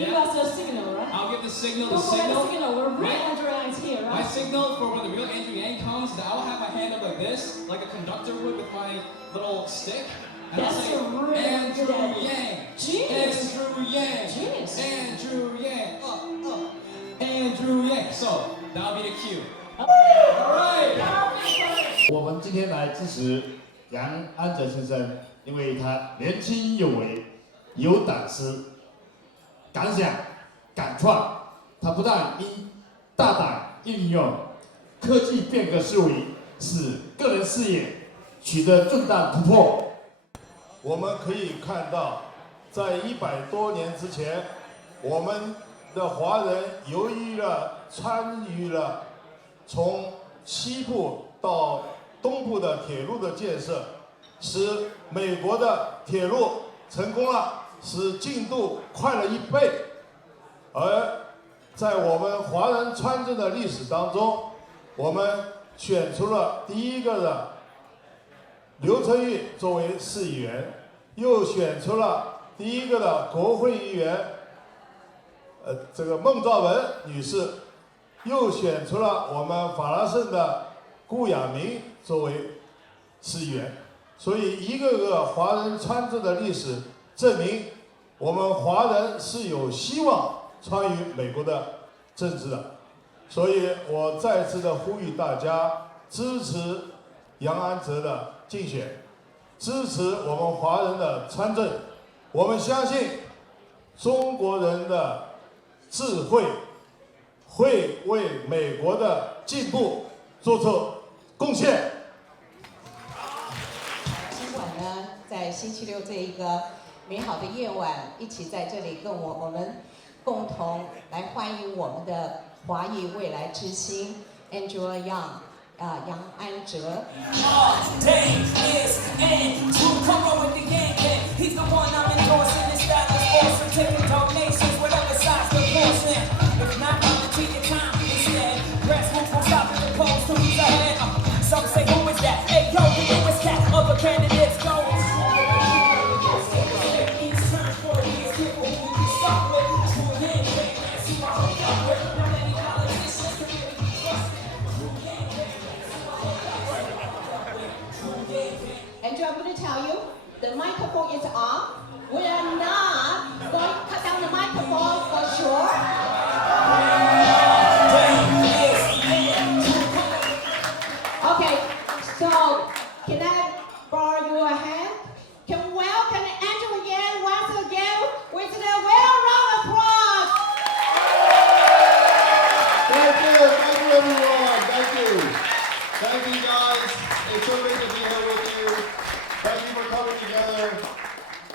Give us a signal, right? I'll give the signal. Don't forget the signal. We're real Andrew Yang here, right? My signal for when the real Andrew Yang comes is that I'll have my hand up like this, like a conductor would with my little stick. And That's I'll say, a really Andrew good Yang. Genius. Andrew Yang. Genius. Andrew Yang. Andrew Yang. So that'll be the cue. All right. 我们今天来支持杨安泽先生，因为他年轻有为，有胆识，敢想敢创。他不但大胆应用科技变革思维，使个人事业取得重大突破。我们可以看到，在100多年之前，我们的华人由于参与了从西部到东部的铁路的建设，使美国的铁路成功了，使进度快了1倍。而在我们华人参政的历史当中，我们选出了第一个的刘春玉作为市议员，又选出了第一个的国会议员，这个孟兆文女士，又选出了我们法拉盛的顾亚明作为市议员。所以一个个华人参政的历史证明，我们华人是有希望参与美国的政治的。所以我再次的呼吁大家支持杨安泽的竞选，支持我们华人的参政。我们相信中国人的智慧会为美国的进步做出贡献。今晚呢，在星期六这一个美好的夜晚，一起在这里跟我们共同来欢迎我们的华裔未来之星 Angela Yang。杨安哲。Andrew, I'm going to tell you, the microphone is off. We are not going to cut down the microphone for sure. Okay, so can I borrow your hand? Can we welcome Andrew Yang once again with a well-round applause. Thank you everyone. Thank you guys. It's so great to be here with you. Thank you for coming together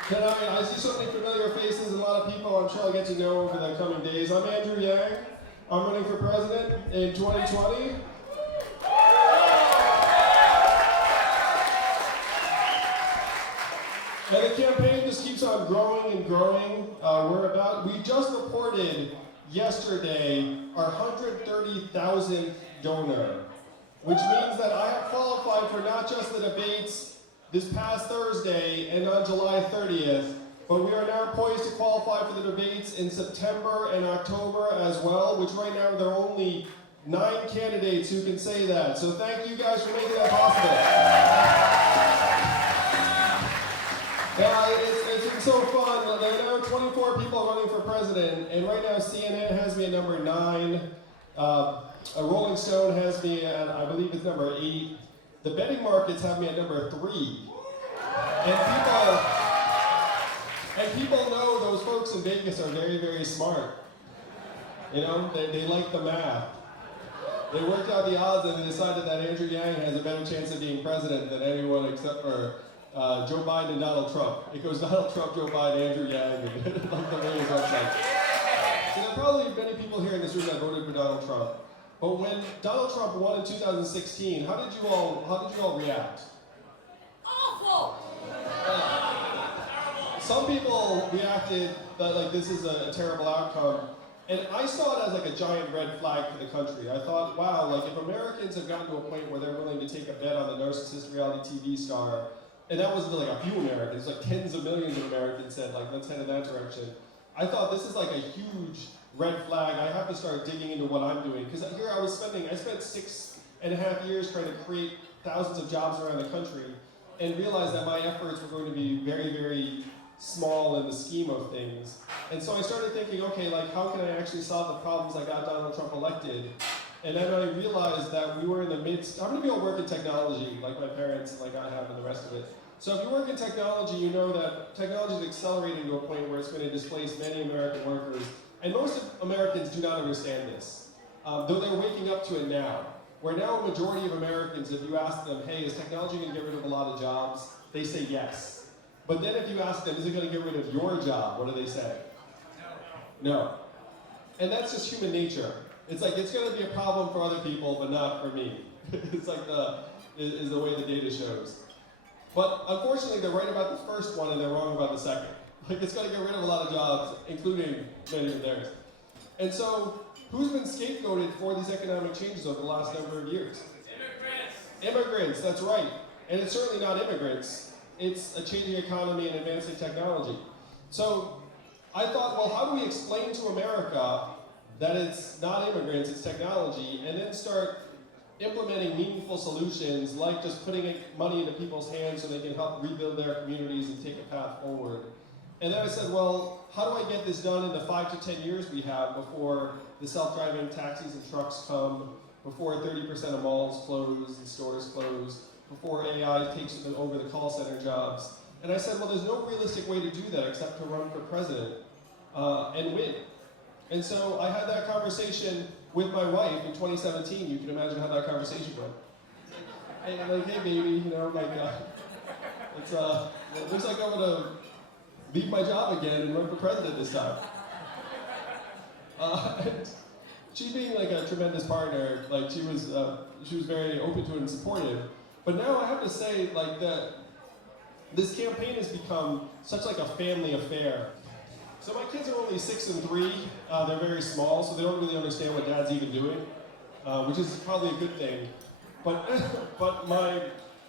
tonight. I see so many familiar faces and a lot of people I'm sure I'll get to know over the coming days. I'm Andrew Yang. I'm running for president in 2020. And the campaign just keeps on growing and growing. We just reported yesterday our 130,000th donor, which means that I have qualified for not just the debates this past Thursday and on July 30th, but we are now poised to qualify for the debates in September and October as well, which right now there are only 9 candidates who can say that. So thank you guys for making that possible. Yeah, it's been so fun. There are now 24 people running for president, and right now CNN has me at number 9. Rolling Stone has me at, I believe it's number 8. The betting markets have me at number 3. And people know those folks in Vegas are very, very smart. You know, they like the math. They worked out the odds and they decided that Andrew Yang has a better chance of being president than anyone except for Joe Biden and Donald Trump. It goes Donald Trump, Joe Biden, Andrew Yang, and like the way his website. So there are probably many people here in this room that voted for Donald Trump. But when Donald Trump won in 2016, how did you all react? Awful! Some people reacted that like this is a terrible outcome. And I saw it as like a giant red flag for the country. I thought, wow, like if Americans have gotten to a point where they're willing to take a bet on the narcissist reality TV star, and that wasn't like a few Americans, like tens of millions of Americans said, like, let's head in that direction. I thought this is like a huge red flag. I have to start digging into what I'm doing. Because here I spent 6.5 years trying to create thousands of jobs around the country and realized that my efforts were going to be very, very small in the scheme of things. And so I started thinking, okay, like how can I actually solve the problems that got Donald Trump elected? And then I realized that we were in the midst, how many people work in technology, like my parents and like I have and the rest of it? So if you work in technology, you know that technology is accelerating to a point where it's going to displace many American workers. And most Americans do not understand this, though they're waking up to it now. Where now a majority of Americans, if you ask them, hey, is technology going to get rid of a lot of jobs? They say yes. But then if you ask them, is it going to get rid of your job? What do they say? No. And that's just human nature. It's like, it's going to be a problem for other people, but not for me. It's like is the way the data shows. But unfortunately, they're right about the first one and they're wrong about the second. Like, it's going to get rid of a lot of jobs, including many of theirs. And so, who's been scapegoated for these economic changes over the last number of years? Immigrants. Immigrants, that's right. And it's certainly not immigrants. It's a changing economy and advancing technology. So, I thought, well, how do we explain to America that it's not immigrants, it's technology, and then start implementing meaningful solutions like just putting money into people's hands so they can help rebuild their communities and take a path forward. And then I said, well, how do I get this done in the 5 to 10 years we have before the self-driving taxis and trucks come, before 30% of malls close and stores close, before AI takes over the call center jobs? And I said, well, there's no realistic way to do that except to run for president and win. And so I had that conversation with my wife in 2017. You can imagine how that conversation went. And like, hey baby, you know, like, it looks like I'm gonna leave my job again and run for president this time. And she being like a tremendous partner, like she was very open to it and supportive. But now I have to say, like, that this campaign has become such like a family affair. So my kids are only 6 and 3. They're very small, so they don't really understand what Dad's even doing, which is probably a good thing. But my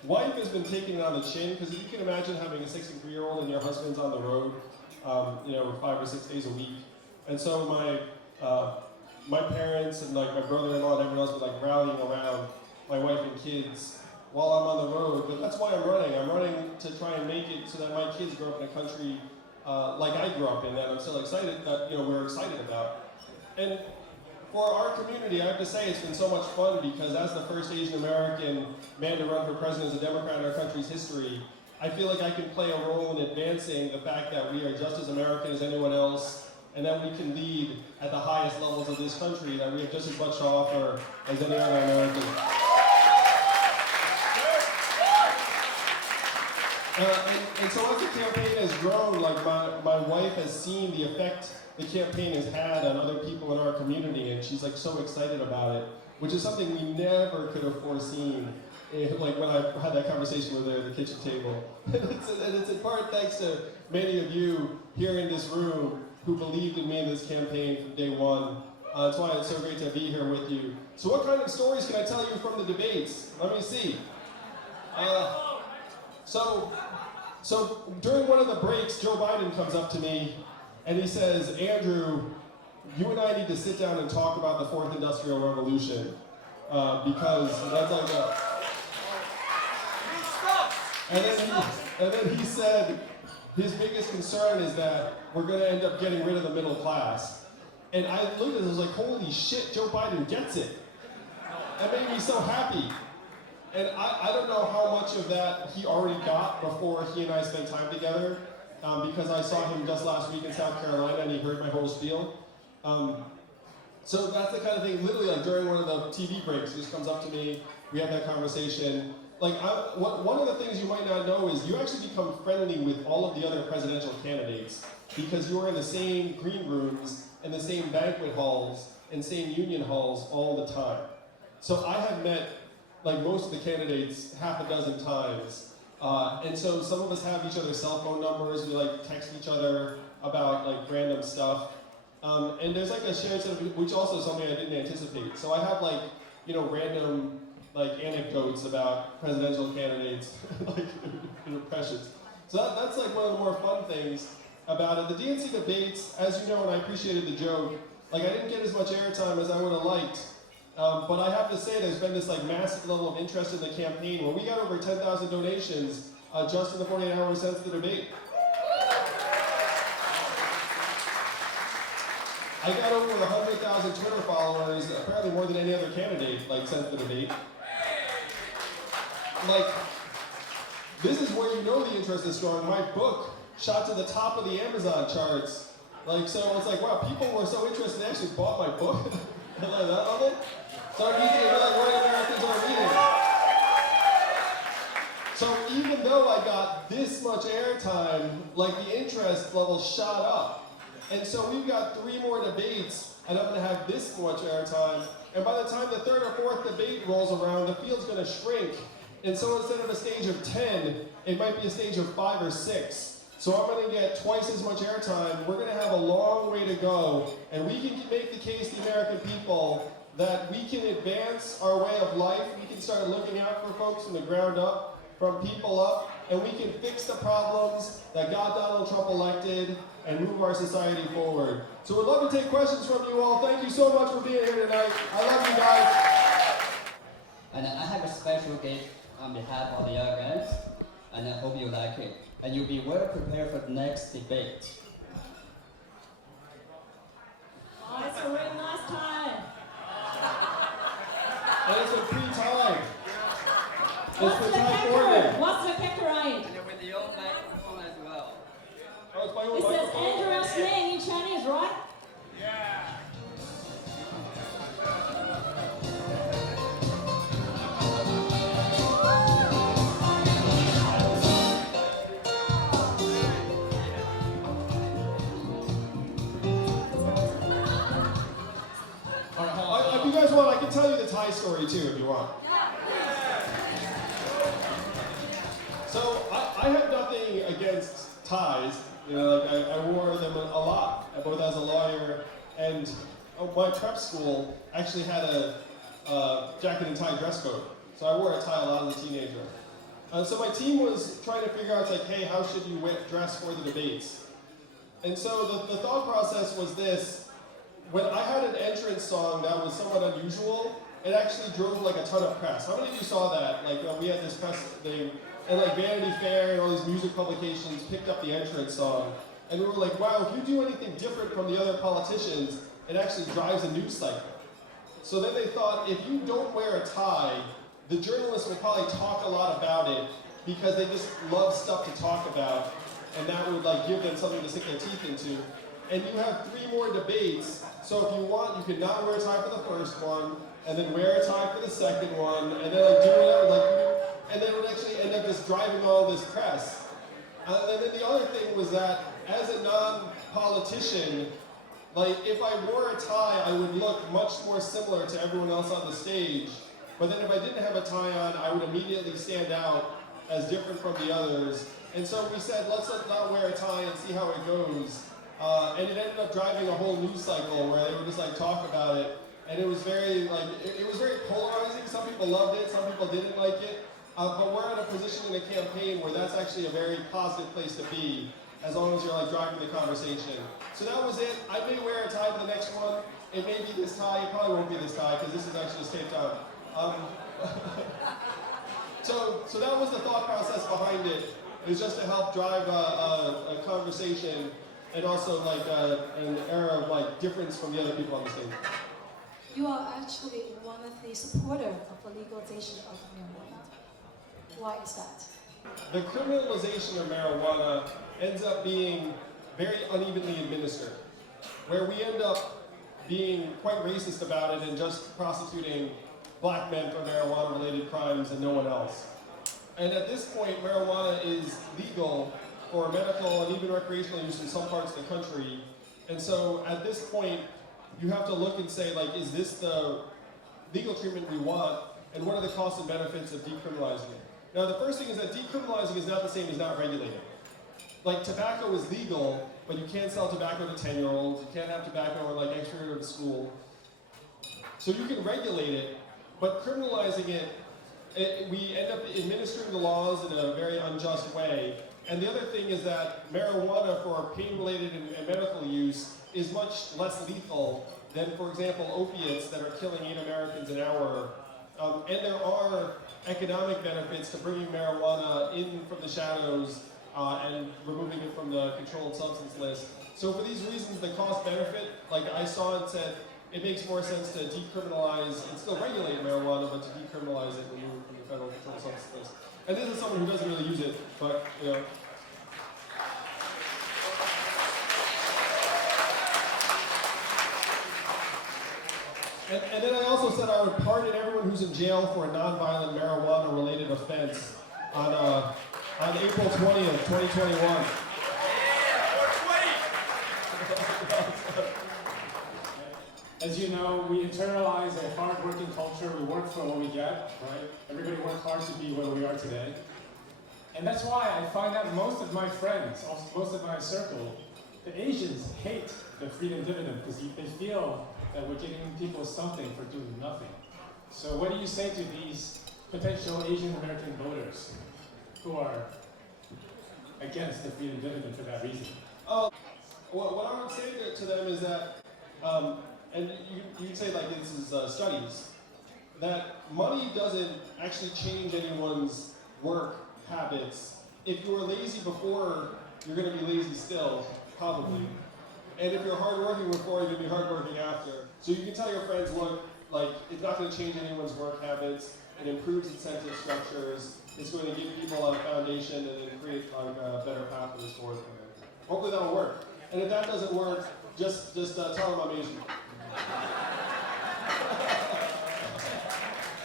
wife has been taking it on the chin, because you can imagine having a 6 and 3-year-old and your husband's on the road, 5 or 6 days a week. And so my parents and like my brother-in-law and everyone else were like rallying around my wife and kids while I'm on the road. But that's why I'm running. I'm running to try and make it so that my kids grow up in a country like I grew up in, that I'm still excited, that we're excited about. And for our community, I have to say it's been so much fun, because as the first Asian American man to run for president as a Democrat in our country's history, I feel like I can play a role in advancing the fact that we are just as American as anyone else, and that we can lead at the highest levels of this country, that we have just as much to offer as any other American. And so as the campaign has grown, like my wife has seen the effect the campaign has had on other people in our community, and she's like so excited about it, which is something we never could have foreseen, like when I had that conversation with her at the kitchen table. And it's in part thanks to many of you here in this room who believed in me in this campaign from day one. That's why it's so great to be here with you. So what kind of stories can I tell you from the debates? Let me see. So during one of the breaks, Joe Biden comes up to me and he says, Andrew, you and I need to sit down and talk about the Fourth Industrial Revolution, because that's like a... And then he said his biggest concern is that we're going to end up getting rid of the middle class. And I looked at it and was like, holy shit, Joe Biden gets it. That made me so happy. And I don't know how much of that he already got before he and I spent time together, because I saw him just last week in South Carolina and he heard my whole spiel. So that's the kind of thing, literally like during one of the TV breaks, he just comes up to me, we have that conversation. Like, one of the things you might not know is you actually become friendly with all of the other presidential candidates, because you're in the same green rooms and the same banquet halls and same union halls all the time. So I have met like most of the candidates half a dozen times. And so some of us have each other's cell phone numbers, we like text each other about like random stuff. And there's like a shared set of, which also is something I didn't anticipate. So I have like, random like anecdotes about presidential candidates, like impressions. So that's like one of the more fun things. about it. The DNC debates, as you know, and I appreciated the joke, like I didn't get as much airtime as I would have liked. But I have to say there's been this like massive level of interest in the campaign where we got over 10,000 donations just in the 48 hours since the debate. I got over 100,000 Twitter followers, apparently more than any other candidate, like since the debate. Like, this is where you know the interest is strong. My book shot to the top of the Amazon charts. Like, so it's like, wow, people were so interested they actually bought my book. Like that on it. So I'm easy to be like, what Americans are reading. So even though I got this much airtime, like the interest level shot up. And so we've got 3 more debates, and I'm going to have this much airtime. And by the time the 3rd or 4th debate rolls around, the field's going to shrink. And so instead of a stage of 10, it might be a stage of 5 or 6. So I'm going to get twice as much airtime. We're going to have a long way to go. And we can make the case to the American people that we can advance our way of life. We can start looking out for folks from the ground up, from people up, and we can fix the problems that got Donald Trump elected and move our society forward. So we'd love to take questions from you all. Thank you so much for being here tonight. I love you guys. And I have a special gift on behalf of the audience, and I hope you like it. And you'll be well prepared for the next debate. Oh, it's a really nice time. And it's a pre-time. What's the kicker? What's the kicker, Ryan? And with your own microphone as well. Oh, it's my own It says microphone. Andrea's name in Chinese, right? If you guys want, I can tell you the tie story too, if you want. So I have nothing against ties. You know, like I wore them a lot, both as a lawyer and my prep school actually had a jacket and tie dress code. So I wore a tie a lot as a teenager. So my team was trying to figure out, it's like, hey, how should you dress for the debates? And so the thought process was this. When I had an entrance song that was somewhat unusual, it actually drove like a ton of press. How many of you saw that? Like we had this press thing, and like Vanity Fair and all these music publications picked up the entrance song. And we were like, wow, if you do anything different from the other politicians, it actually drives a news cycle. So then they thought, if you don't wear a tie, the journalists will probably talk a lot about it because they just love stuff to talk about, and that would like give them something to sink their teeth into. And you have 3 more debates, so if you want, you can not wear a tie for the first one, and then wear a tie for the second one, and then like do whatever, and then it would actually end up just driving all this press. And then the other thing was that, as a non-politician, like if I wore a tie, I would look much more similar to everyone else on the stage. But then if I didn't have a tie on, I would immediately stand out as different from the others. And so we said, let's not wear a tie and see how it goes. And it ended up driving a whole news cycle where they would just like talk about it. And it was very like, it was very polarizing. Some people loved it, some people didn't like it. But we're in a position in a campaign where that's actually a very positive place to be, as long as you're like driving the conversation. So that was it. I may wear a tie to the next one. It may be this tie, it probably won't be this tie, because this is actually just taped on. So that was the thought process behind it. It was just to help drive a conversation and also like an era of like difference from the other people on the stage. You are actually one of the supporters of the legalization of marijuana. Why is that? The criminalization of marijuana ends up being very unevenly administered, where we end up being quite racist about it and just prosecuting black men for marijuana-related crimes and no one else. And at this point, marijuana is legal for medical and even recreational use in some parts of the country. And so at this point, you have to look and say, like, is this the legal treatment we want? And what are the costs and benefits of decriminalizing it? Now, the first thing is that decriminalizing is not the same as not regulating. Like, tobacco is legal, but you can't sell tobacco to 10-year-olds. You can't have tobacco in, like, extra school. So you can regulate it, but criminalizing it, we end up administering the laws in a very unjust way. And the other thing is that marijuana for pain-related and medical use is much less lethal than, for example, opiates that are killing 8 Americans an hour. And there are economic benefits to bringing marijuana in from the shadows and removing it from the controlled substance list. So for these reasons, the cost benefit, like I saw it said, it makes more sense to decriminalize and still regulate marijuana, but to decriminalize it and remove it from the federal controlled substance list. And this is someone who doesn't really use it, but you know. And then I also said I would pardon everyone who's in jail for a non-violent marijuana-related offense on April 20th, 2021. As you know, we internalize a hard-working culture. We work for what we get, right? Everybody worked hard to be where we are today. And that's why I find that most of my friends, most of my circle, the Asians hate the freedom dividend because they feel that we're giving people something for doing nothing. So what do you say to these potential Asian American voters who are against the freedom dividend for that reason? Well, what I would say to them is that, and you can say like this is studies, that money doesn't actually change anyone's work habits. If you were lazy before, you're going to be lazy still, probably. And if you're hardworking before, you're going to be hardworking after. So you can tell your friends, look, like, it's not going to change anyone's work habits. It improves incentive structures. It's going to give people a foundation and then create like, a better pathways forward. Hopefully that'll work. And if that doesn't work, just tell them I'm Asian.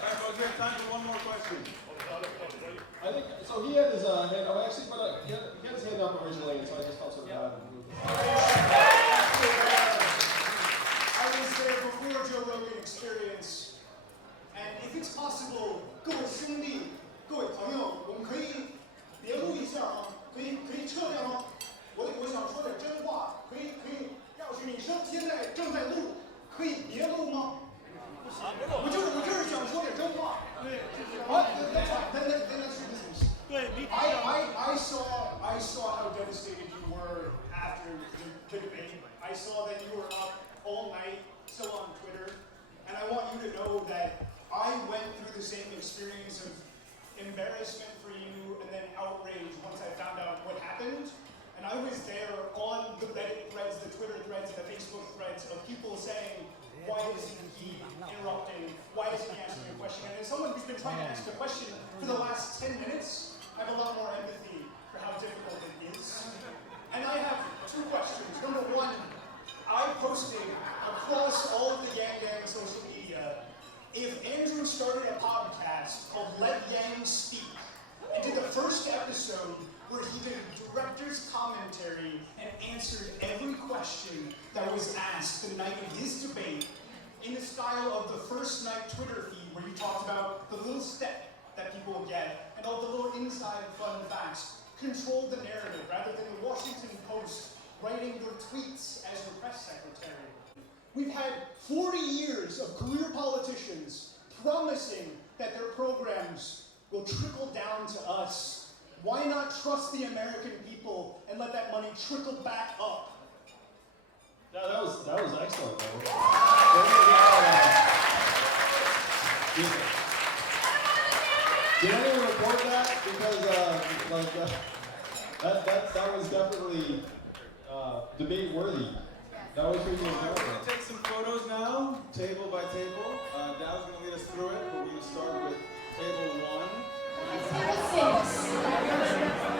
Alright, we have time for one more question. I think, so he had his hand up, actually, but he had his hand up originally, and so I just felt sort of bad. I was there before Joe Rogan Experience, and if it's possible, 各位兄弟、各位朋友，我们可以别录一下吗？可以撤掉吗？我想说点真话，可以，要是你现在正在录，可以别录吗？我就是想说点真话。对，that's fine. Then that's your business. 对，I saw how devastated you were after the debate. I saw that you were up all night, still on Twitter, and I want you to know that I went through the same experience of embarrassment for you and then outrage once I found out what happened. And I was there on the Reddit threads, the Twitter threads, the Facebook threads of people saying, why isn't he interrupting? Why isn't he asking a question? And as someone who's been trying to ask a question for the last 10 minutes, I have a lot more empathy for how difficult it is. And I have 2 questions. Number 1, I posted across all of the Yang Gang social media, if Andrew started a podcast called Let Yang Speak, and did the first episode where he did director's commentary and answered every question that was asked the night of his debate in the style of the first night Twitter feed where you talked about the little step that people will get and all the little inside fun facts, controlled the narrative rather than the Washington Post writing your tweets as your press secretary. We've had 40 years of career politicians promising that their programs will trickle down to us. Why not trust the American people and let that money trickle back up? Yeah, that was excellent. Did anyone report that? Because that was definitely debate worthy. That was pretty good. We're going to take some photos now, table by table. Dow's going to lead us through it. We're going to start with table 1.